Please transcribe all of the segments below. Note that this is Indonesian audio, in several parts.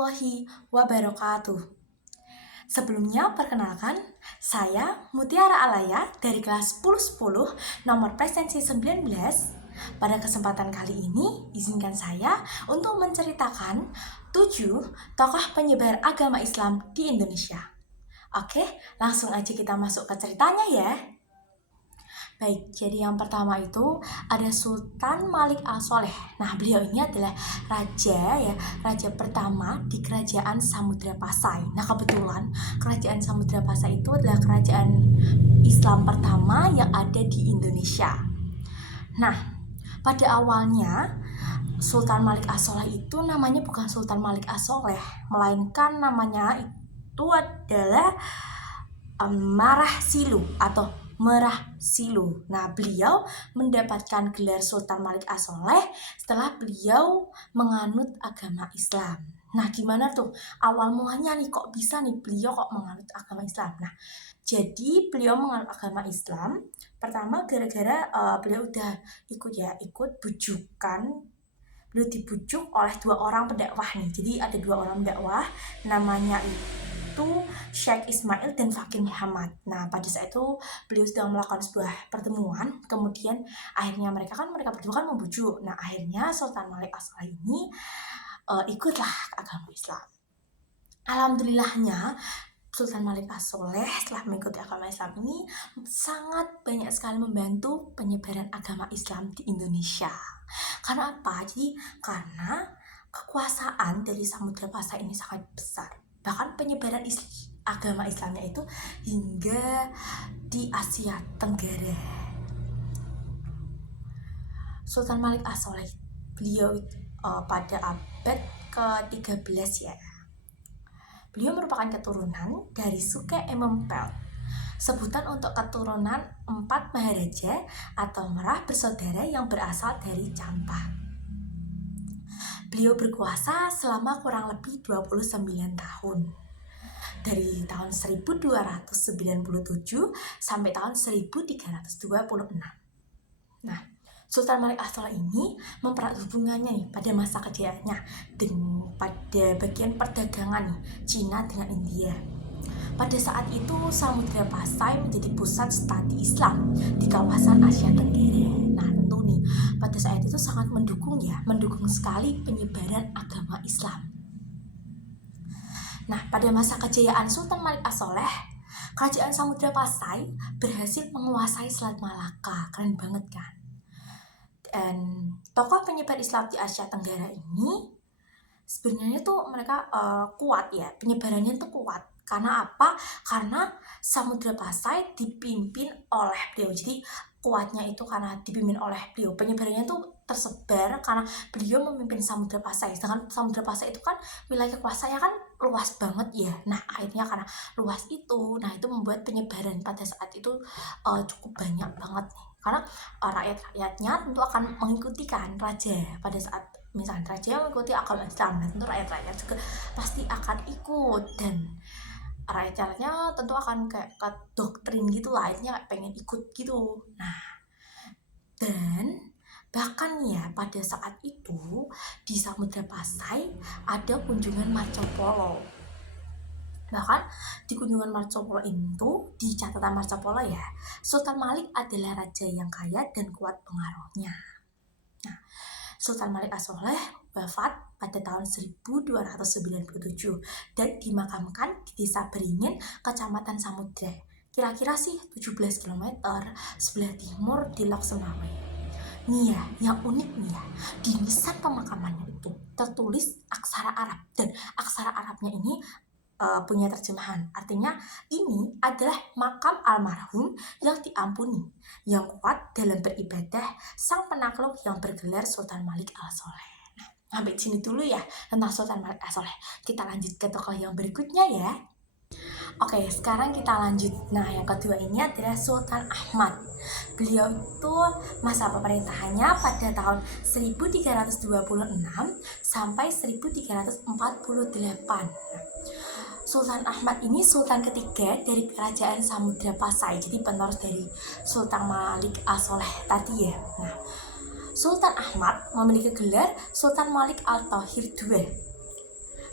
warahmatullahi wabarakatuh. Sebelumnya, perkenalkan, saya Mutiara Alaya dari kelas 1010 nomor presensi 19. Pada kesempatan kali ini, izinkan saya untuk menceritakan 7 tokoh penyebar agama Islam di Indonesia. Oke, langsung aja kita masuk ke ceritanya ya. Baik, jadi yang pertama itu ada Sultan Malik As-Soleh. Nah, beliau ini adalah raja pertama di Kerajaan Samudra Pasai. Nah, kebetulan Kerajaan Samudra Pasai itu adalah kerajaan Islam pertama yang ada di Indonesia. Nah, pada awalnya Sultan Malik As-Soleh itu namanya bukan Sultan Malik As-Soleh, melainkan namanya itu adalah Marah Silu atau Merah Silu. Nah, beliau mendapatkan gelar Sultan Malik As-Soleh setelah beliau menganut agama Islam. Nah, gimana tuh awal mulanya nih, kok bisa nih beliau kok menganut agama Islam? Nah, jadi beliau menganut agama Islam pertama gara-gara beliau udah ikut bujukan. Beliau dibujuk oleh 2 orang pendakwah nih. Jadi ada 2 orang pendakwah, namanya itu Syekh Ismail dan Fakih Muhammad. Nah, pada saat itu beliau sedang melakukan sebuah pertemuan, kemudian akhirnya mereka berdua kan membujuk. Nah, akhirnya Sultan Malik As-Soleh ini ikutlah agama Islam. Alhamdulillahnya Sultan Malik As-Soleh setelah mengikuti agama Islam ini sangat banyak sekali membantu penyebaran agama Islam di Indonesia. Karena apa? Jadi karena kekuasaan dari Samudra Pasai ini sangat besar. Bahkan penyebaran agama Islamnya itu hingga di Asia Tenggara. Sultan Malik As-Soleh beliau pada abad ke-13 ya. Beliau merupakan keturunan dari suku Emempel, sebutan untuk keturunan 4 maharaja atau merah bersaudara yang berasal dari Campa. Beliau berkuasa selama kurang lebih 29 tahun. Dari tahun 1297 sampai tahun 1326. Nah, Sultan Malik As-Soleh ini mempererat hubungannya nih pada masa kejayaannya pada bagian perdagangan nih, Cina dengan India. Pada saat itu Samudra Pasai menjadi pusat studi Islam di kawasan Asia Tenggara. Nah, tentu nih pada saat itu sangat mendukung sekali penyebaran agama Islam. Nah, pada masa kejayaan Sultan Malik As-Soleh, Kerajaan Samudra Pasai berhasil menguasai Selat Malaka. Keren banget kan? Dan tokoh penyebar Islam di Asia Tenggara ini sebenarnya tuh mereka kuat ya, penyebarannya tuh kuat. Karena apa? Karena Samudra Pasai dipimpin oleh beliau. Jadi kuatnya itu karena dipimpin oleh beliau. Penyebarannya tuh tersebar karena beliau memimpin Samudra Pasai. Sedangkan Samudra Pasai itu kan wilayah kekuasaannya kan luas banget ya. Nah, akhirnya karena luas itu, itu membuat penyebaran pada saat itu cukup banyak banget nih. Karena rakyat-rakyatnya tentu akan mengikuti kan raja pada saat misalnya raja mengikuti agama Islam, tentu rakyat-rakyat juga pasti akan ikut, dan rakyatnya tentu akan kayak ke doktrin gitu lah, akhirnya pengen ikut gitu. Nah, dan bahkan ya pada saat itu di Samudra Pasai ada kunjungan Marco Polo. Bahkan di kunjungan Marco Polo itu, di catatan Marco Polo ya, Sultan Malik adalah raja yang kaya dan kuat pengaruhnya. Nah, Sultan Malik As-Soleh wafat pada tahun 1297 dan dimakamkan di Desa Beringin, Kecamatan Samudra. Kira-kira sih 17 km sebelah timur di Lok Semawe. Nih ya, yang unik nih ya, di nisan pemakamannya itu tertulis aksara Arab, dan aksara Arabnya ini punya terjemahan. Artinya ini adalah makam almarhum yang diampuni, yang kuat dalam beribadah, sang penakluk yang bergelar Sultan Malik As-Soleh. Nah, sampai sini dulu ya tentang Sultan Malik As-Soleh. Kita lanjut ke tokoh yang berikutnya ya. Oke, sekarang kita lanjut. Nah, yang kedua ini adalah Sultan Ahmad. Beliau itu masa pemerintahannya pada tahun 1326 sampai 1348. Sultan Ahmad ini sultan ketiga dari Kerajaan Samudra Pasai, jadi penerus dari Sultan Malik As-Soleh tadi ya. Nah, Sultan Ahmad memiliki gelar Sultan Malik Al-Tohir II.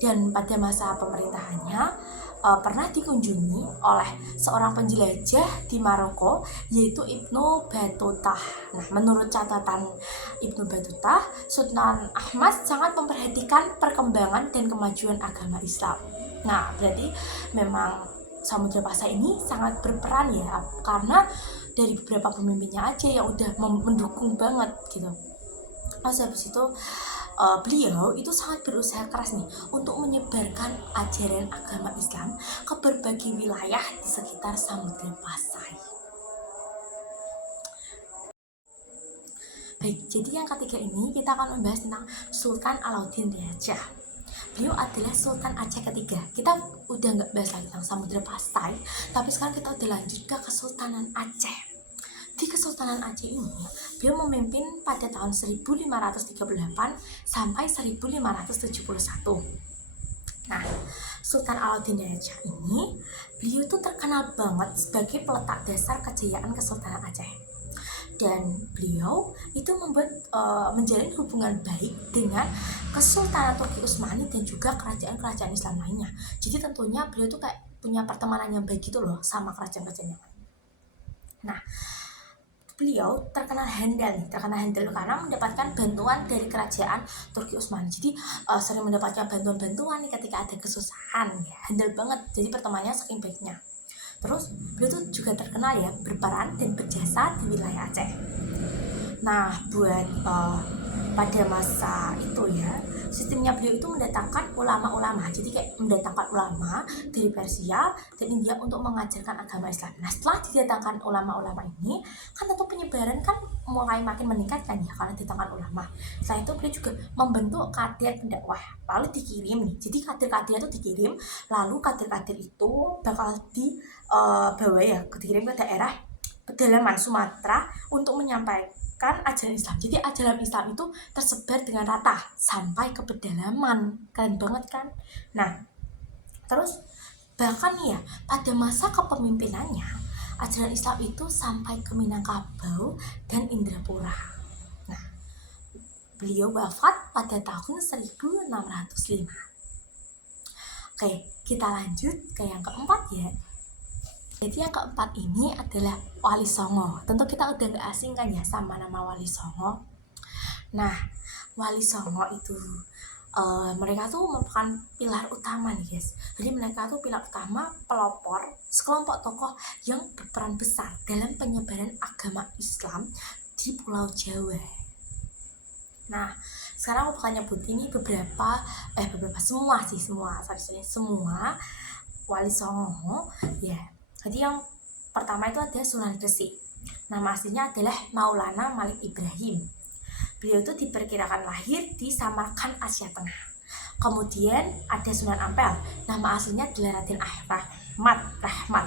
Dan pada masa pemerintahannya pernah dikunjungi oleh seorang penjelajah di Maroko, yaitu Ibnu Battuta. Nah, menurut catatan Ibnu Battuta, Sultan Ahmad sangat memperhatikan perkembangan dan kemajuan agama Islam. Nah, berarti memang Samudra Pasai ini sangat berperan ya, karena dari beberapa pemimpinnya aja yang udah mendukung banget gitu. Habis itu beliau itu sangat berusaha keras nih untuk menyebarkan ajaran agama Islam ke berbagai wilayah di sekitar Samudra Pasai. Baik, jadi yang ketiga ini kita akan membahas tentang Sultan Alauddin Riajah. Beliau adalah Sultan Aceh ketiga. Kita udah nggak bahas lagi tentang Samudra Pasai, tapi sekarang kita udah lanjut ke Kesultanan Aceh. Di Kesultanan Aceh ini, beliau memimpin pada tahun 1538 sampai 1571. Nah, Sultan Alauddin Riajah ini, beliau tuh terkenal banget sebagai peletak dasar kejayaan Kesultanan Aceh. Dan beliau itu menjalin hubungan baik dengan Kesultanan Turki Utsmani dan juga kerajaan-kerajaan Islam lainnya. Jadi tentunya beliau tuh kayak punya pertemanan yang baik gitu loh sama kerajaan-kerajaan yang lain. Nah, beliau terkenal handal karena mendapatkan bantuan dari kerajaan Turki Utsmani. Jadi sering mendapatkan bantuan nih ketika ada kesusahan ya. Handal banget, jadi pertemanannya saking baiknya. Terus beliau tuh juga terkenal ya berperan dan berjasa di wilayah Aceh. Nah, buat pada masa itu ya, sistemnya beliau itu mendatangkan ulama-ulama. Jadi kayak mendatangkan ulama dari Persia dan India untuk mengajarkan agama Islam. Nah, setelah didatangkan ulama-ulama ini, kan tentu penyebaran kan mulai makin meningkat kan ya karena didatangkan ulama. Setelah itu beliau juga membentuk kader pendakwah, lalu dikirim nih. Jadi kader-kadernya itu dikirim, lalu kader-kader itu bakal dibawa ya, dikirim ke daerah pedalaman Sumatera untuk menyampaikan ajaran Islam. Jadi ajaran Islam itu tersebar dengan rata sampai ke pedalaman. Keren banget kan? Nah, terus bahkan ya pada masa kepemimpinannya ajaran Islam itu sampai ke Minangkabau dan Indrapura. Nah, beliau wafat pada tahun 1605. Oke, kita lanjut ke yang keempat ya. Jadi yang keempat ini adalah Wali Songo. Tentu kita udah gak asing kan ya sama nama Wali Songo. Nah, Wali Songo itu mereka tuh merupakan pilar utama nih guys. Jadi mereka tuh pilar utama pelopor sekelompok tokoh yang berperan besar dalam penyebaran agama Islam di Pulau Jawa. Nah, sekarang aku bakal nyebut ini semua Wali Songo ya. Jadi yang pertama itu ada Sunan Gresik. Nama aslinya adalah Maulana Malik Ibrahim. Beliau itu diperkirakan lahir di Samarkand, Asia Tengah. Kemudian ada Sunan Ampel. Nama aslinya adalah Raden Rahmat.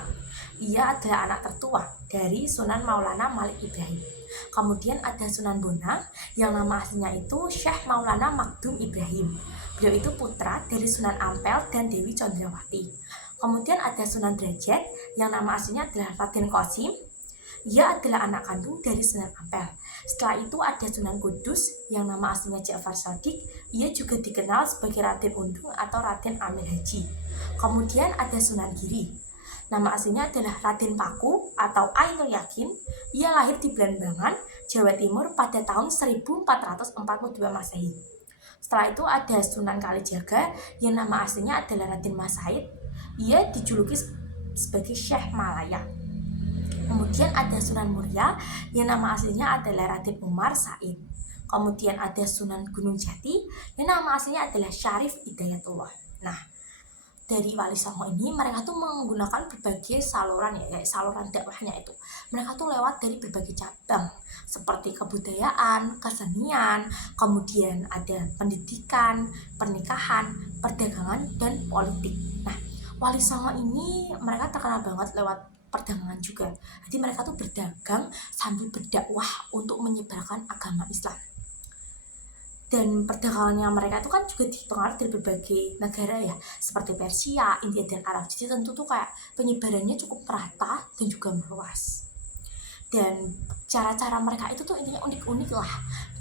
Ia adalah anak tertua dari Sunan Maulana Malik Ibrahim. Kemudian ada Sunan Bonang yang nama aslinya itu Syekh Maulana Magdum Ibrahim. Beliau itu putra dari Sunan Ampel dan Dewi Condrawati. Kemudian ada Sunan Derajat yang nama aslinya adalah Raden Qasim. Ia adalah anak kandung dari Sunan Ampel. Setelah itu ada Sunan Kudus yang nama aslinya Ja'far Shadiq. Ia juga dikenal sebagai Raden Undung atau Raden Amir Haji. Kemudian ada Sunan Giri. Nama aslinya adalah Raden Paku atau Ainul Yakin. Ia lahir di Blambangan, Jawa Timur pada tahun 1442 Masehi. Setelah itu ada Sunan Kalijaga yang nama aslinya adalah Raden Mas Said. Ia dijuluki sebagai Syekh Malaya. Kemudian ada Sunan Muria yang nama aslinya adalah Raden Umar Said. Kemudian ada Sunan Gunung Jati yang nama aslinya adalah Syarif Hidayatullah. Nah, dari Wali Songo ini mereka tuh menggunakan berbagai saluran ya, saluran dakwahnya itu. Mereka tuh lewat dari berbagai cabang seperti kebudayaan, kesenian, kemudian ada pendidikan, pernikahan, perdagangan, dan politik. Nah, Wali Songo ini mereka terkenal banget lewat perdagangan juga. Jadi mereka tuh berdagang sambil berdakwah untuk menyebarkan agama Islam. Dan perdagangannya mereka itu kan juga dipengaruhi dari berbagai negara ya, seperti Persia, India, dan Arab. Jadi tentu tuh kayak penyebarannya cukup merata dan juga meluas. Dan cara-cara mereka itu tuh intinya unik-unik lah.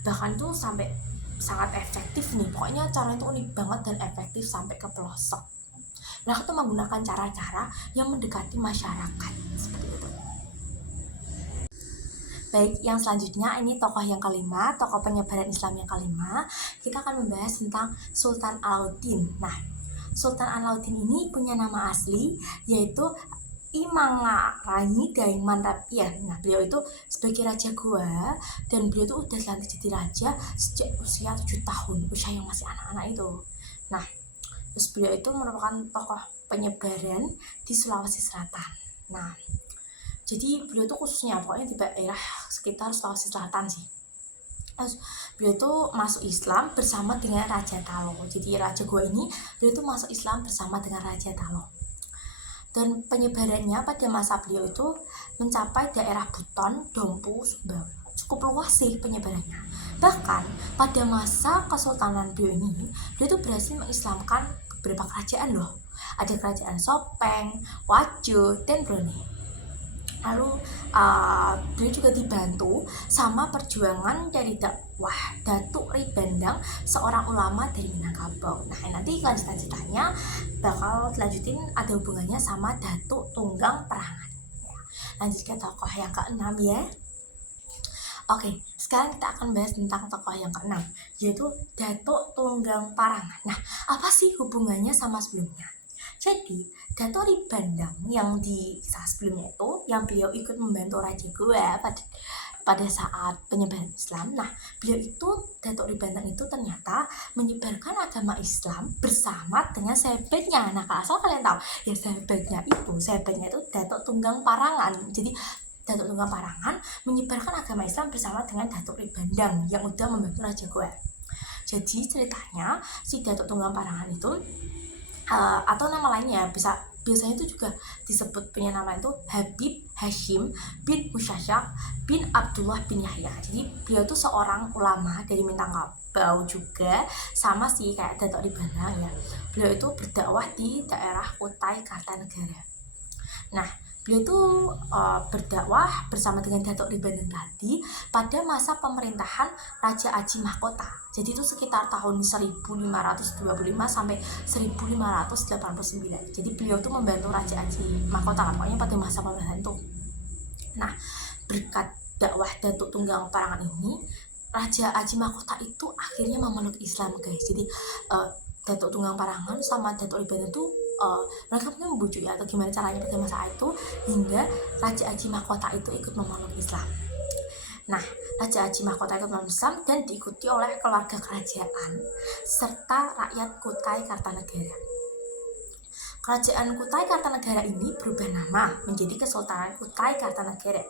Bahkan tuh sampai sangat efektif nih. Pokoknya cara itu unik banget dan efektif sampai ke pelosok. Mereka tuh menggunakan cara-cara yang mendekati masyarakat seperti itu. Baik, yang selanjutnya ini tokoh yang kelima, tokoh penyebaran Islam yang kelima. Kita akan membahas tentang Sultan Alauddin. Nah, Sultan Alauddin ini punya nama asli yaitu Imangarani Daiman Rapian. Nah, beliau itu sebagai raja Goa, dan beliau itu udah dilantik jadi raja sejak usia 7 tahun, usia yang masih anak-anak itu. Nah, terus beliau itu merupakan tokoh penyebaran di Sulawesi Selatan. Nah, jadi beliau itu khususnya pokoknya di daerah sekitar Sulawesi Selatan sih. Terus beliau itu masuk Islam bersama dengan Raja Talo. Jadi Raja Goa ini beliau itu masuk Islam bersama dengan Raja Talo. Dan penyebarannya pada masa beliau itu mencapai daerah Buton, Dompu, Sumbawa. Cukup luas sih penyebarannya. Bahkan pada masa kesultanan beliau ini, beliau itu berhasil mengislamkan beberapa kerajaan loh. Ada kerajaan Sopeng, Wajo, dan Brunei. Lalu beliau juga dibantu sama perjuangan dari dakwah Datuk Ri Bandang, seorang ulama dari Minangkabau. Nah, nanti lanjutannya bakal dilanjutin, ada hubungannya sama Datuk Tunggang Perangan. Lanjut ke tokoh yang keenam ya. Oke, sekarang kita akan bahas tentang tokoh yang keenam, yaitu Datuk Tunggang Parangan. Nah, apa sih hubungannya sama sebelumnya? Jadi, Datuk Ri Bandang yang di kisah sebelumnya itu, yang beliau ikut membantu Raja Goa pada saat penyebaran Islam. Nah, beliau itu, Datuk Ri Bandang itu ternyata menyebarkan agama Islam bersama dengan sahabatnya. Nah, asal kalian tahu, ya sahabatnya itu Datuk Tunggang Parangan. Jadi, Datuk Tunggang Parangan menyebarkan agama Islam bersama dengan Datuk Ri Bandang yang udah membantu Raja Goa. Jadi ceritanya si Datuk Tunggang Parangan itu atau nama lainnya biasanya itu juga disebut punya nama itu Habib Hashim bin Musyashak bin Abdullah bin Yahya. Jadi beliau itu seorang ulama dari Minangkabau juga, sama sih kayak Datuk Ri Bandang ya. Beliau itu berdakwah di daerah Kutai Kartanegara. Nah, beliau itu berdakwah bersama dengan Datuk Ri Bandang tadi pada masa pemerintahan Raja Aji Mahkota. Jadi itu sekitar tahun 1525 sampai 1589. Jadi beliau itu membantu Raja Aji Mahkota kan, pokoknya pada masa pemerintahan itu. Nah, berkat dakwah Datuk Tunggang Parangan ini, Raja Aji Mahkota itu akhirnya memeluk Islam guys. Jadi Datuk Tunggang Parangan sama Datuk Ri Bandang itu mereka punya membujuk ya, atau gimana caranya pada masa itu hingga Raja Aji Mahkota itu ikut memeluk Islam. Nah, Raja Aji Mahkota ikut memeluk Islam dan diikuti oleh keluarga kerajaan serta rakyat Kutai Kartanegara. Kerajaan Kutai Kartanegara ini berubah nama menjadi Kesultanan Kutai Kartanegara.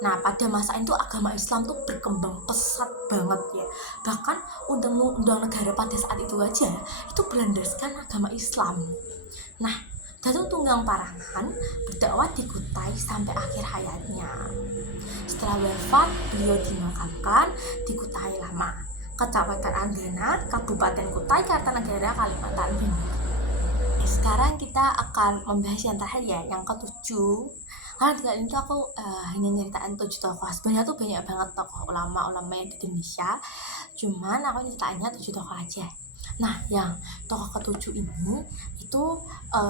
Nah, pada masa itu agama Islam tuh berkembang pesat banget ya. Bahkan undang-undang negara pada saat itu aja itu berlandaskan agama Islam. Nah, Datuk Tunggang Parangan berdakwah di Kutai sampai akhir hayatnya. Setelah wafat, beliau dimakamkan di Kutai Lama, Kecamatan Anggana, Kabupaten Kutai Kartanegara, Kalimantan Timur. Sekarang kita akan membahas yang terakhir ya, yang ketujuh. Karena dengan itu aku hanya nyeritain 7 tokoh. Sebenarnya tuh banyak banget tokoh ulama-ulama yang di Indonesia, cuman aku nyeritainnya 7 tokoh aja. Nah, yang tokoh ketujuh ini itu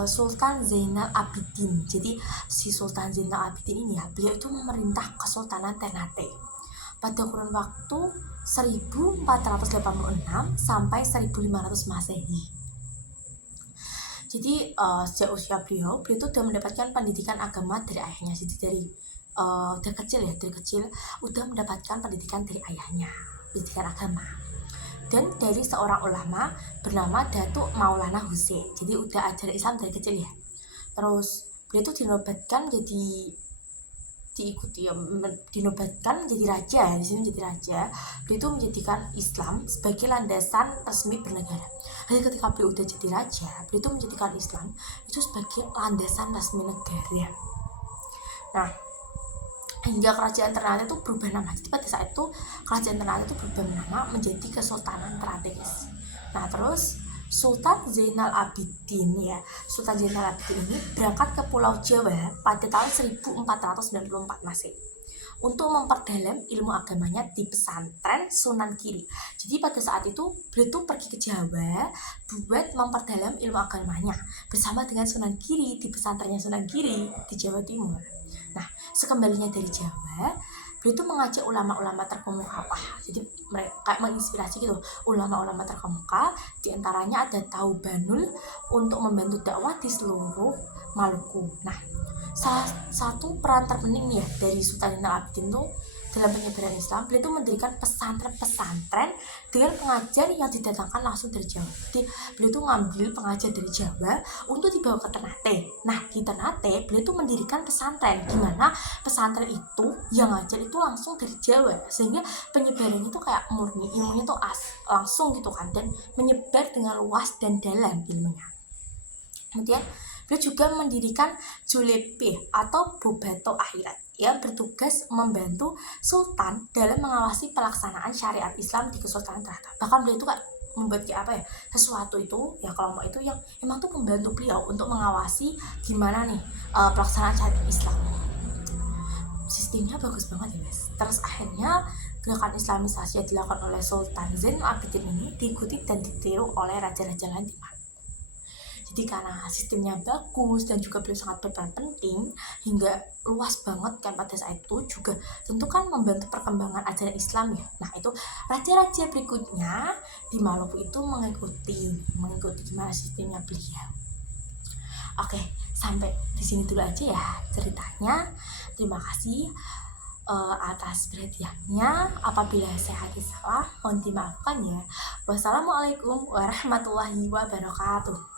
Sultan Zainal Abidin. Jadi si Sultan Zainal Abidin ini ya, beliau itu memerintah Kesultanan Ternate pada kurun waktu 1486 sampai 1500 Masehi. Jadi sejak usia beliau itu sudah mendapatkan pendidikan agama dari ayahnya. Jadi dari dari kecil udah mendapatkan pendidikan dari ayahnya, pendidikan agama. Dan dari seorang ulama bernama Datuk Maulana Hussein. Jadi udah ajar Islam dari kecil ya. Terus beliau itu dinobatkan menjadi raja. Di sini menjadi raja. Beliau itu menjadikan Islam sebagai landasan resmi bernegara. Jadi ketika beliau udah jadi raja, beliau itu menjadikan Islam itu sebagai landasan resmi negara. Nah, hingga kerajaan Ternate itu berubah nama. Jadi pada saat itu kerajaan Ternate itu berubah nama menjadi Kesultanan Ternate. Nah, terus Sultan Zainal Abidin ya. Sultan Zainal Abidin ini berangkat ke Pulau Jawa pada tahun 1494 Masehi. untuk memperdalam ilmu agamanya di pesantren Sunan Giri. Jadi pada saat itu beliau tuh pergi ke Jawa buat memperdalam ilmu agamanya bersama dengan Sunan Giri di pesantrennya Sunan Giri di Jawa Timur. Nah, sekembalinya dari Jawa, beliau tuh mengajak ulama-ulama terkemuka. Wah, jadi mereka kayak menginspirasi gitu, ulama-ulama terkemuka, diantaranya ada Taubanul untuk membantu dakwah di seluruh Maluku. Nah, salah satu peran terpenting nih ya dari Sultan Zainal Abidin tuh dalam penyebaran Islam, beliau itu mendirikan pesantren-pesantren dengan pengajar yang didatangkan langsung dari Jawa. Jadi beliau itu ngambil pengajar dari Jawa untuk dibawa ke Ternate. Nah, di Ternate beliau itu mendirikan pesantren, di mana pesantren itu yang ngajar itu langsung dari Jawa, sehingga penyebarannya itu kayak murni, ilmunya tuh langsung gitu kan, dan menyebar dengan luas dan dalam ilmunya. Kemudian beliau juga mendirikan Julepe atau Bobato Akhirat yang bertugas membantu Sultan dalam mengawasi pelaksanaan syariat Islam di Kesultanan Ternate. Bahkan beliau itu kayak membuat kayak apa ya, sesuatu itu ya kelompok itu yang emang tuh membantu beliau untuk mengawasi gimana nih pelaksanaan syariat Islam. Sistemnya bagus banget ya guys. Terus akhirnya gerakan Islamisasi yang dilakukan oleh Sultan Zainal Abidin ini diikuti dan ditiru oleh raja-raja lain di mana. Jadi karena sistemnya bagus dan juga beliau sangat berperan penting hingga luas banget kan pada saat itu, juga tentu kan membantu perkembangan ajaran Islam ya. Nah, itu raja-raja berikutnya di Maluku itu mengikuti gimana sistemnya beliau. Oke, sampai di sini dulu aja ya ceritanya. Terima kasih atas perhatiannya. Apabila saya ada salah, mohon dimaafkan ya. Wassalamualaikum warahmatullahi wabarakatuh.